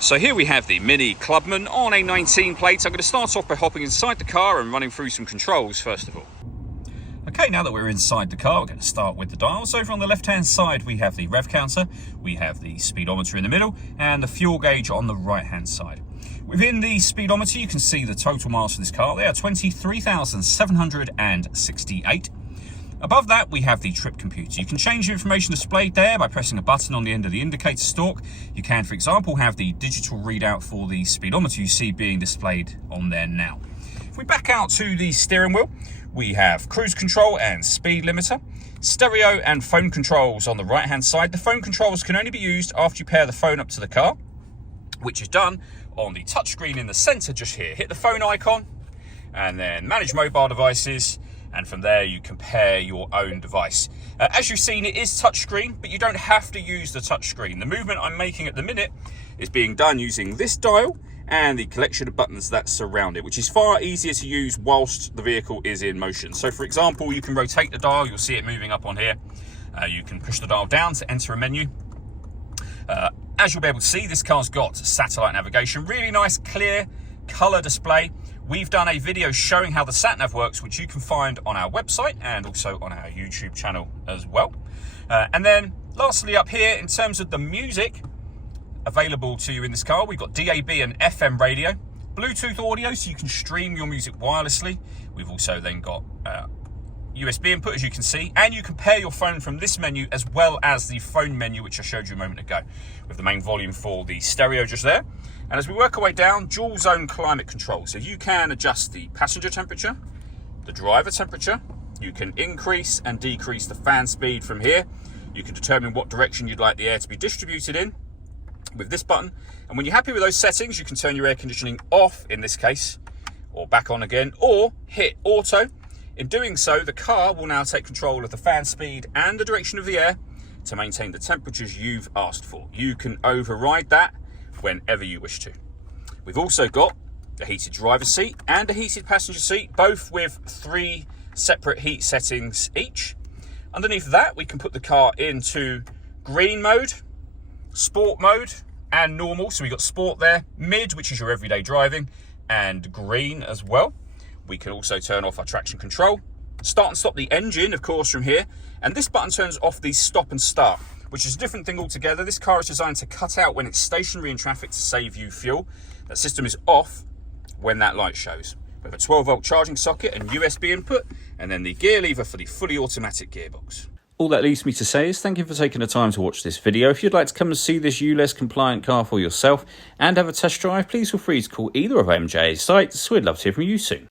So here we have the Mini Clubman on a 19 plate. I'm going to start off by hopping inside the car and running through some controls first of all. Okay, now that we're inside the car, we're going to start with the dials. Over on the left-hand side, we have the rev counter, we have the speedometer in the middle, and the fuel gauge on the right-hand side. Within the speedometer, you can see the total miles for this car. They are 23,768. Above that, we have the trip computer. You can change the information displayed there by pressing a button on the end of the indicator stalk. You can, for example, have the digital readout for the speedometer you see being displayed on there now. If we back out to the steering wheel, we have cruise control and speed limiter, stereo and phone controls on the right-hand side. The phone controls can only be used after you pair the phone up to the car, which is done on the touchscreen in the center just here. Hit the phone icon and then manage mobile devices. And from there you can pair your own device. As you've seen, it is touchscreen, but you don't have to use the touchscreen. The movement I'm making at the minute is being done using this dial and the collection of buttons that surround it, which is far easier to use whilst the vehicle is in motion. So for example, you can rotate the dial, you'll see it moving up on here. You can push the dial down to enter a menu. As you'll be able to see, this car's got satellite navigation, really nice clear color display. We've done a video showing how the sat-nav works, which you can find on our website and also on our YouTube channel as well. And then lastly up here, in terms of the music available to you in this car, we've got DAB and FM radio, Bluetooth audio so you can stream your music wirelessly. We've also then got USB input, as you can see, and you can pair your phone from this menu as well as the phone menu, which I showed you a moment ago, with the main volume for the stereo just there. And as we work our way down, dual zone climate control. So you can adjust the passenger temperature, the driver temperature. You can increase and decrease the fan speed from here. You can determine what direction you'd like the air to be distributed in with this button. And when you're happy with those settings, you can turn your air conditioning off in this case, or back on again, or hit auto. In doing so, the car will now take control of the fan speed and the direction of the air to maintain the temperatures you've asked for. You can override that whenever you wish to. We've also got a heated driver's seat and a heated passenger seat, both with 3 separate heat settings each. Underneath that, we can put the car into green mode, sport mode, and normal. So we've got sport there, mid, which is your everyday driving, and green as well. We can also turn off our traction control, start and stop the engine, of course, from here. And this button turns off the stop and start, which is a different thing altogether. This car is designed to cut out when it's stationary in traffic to save you fuel. That system is off when that light shows. We have a 12-volt charging socket and USB input, and then the gear lever for the fully automatic gearbox. All that leaves me to say is thank you for taking the time to watch this video. If you'd like to come and see this ULEZ compliant car for yourself and have a test drive, please feel free to call either of MJ's sites. We'd love to hear from you soon.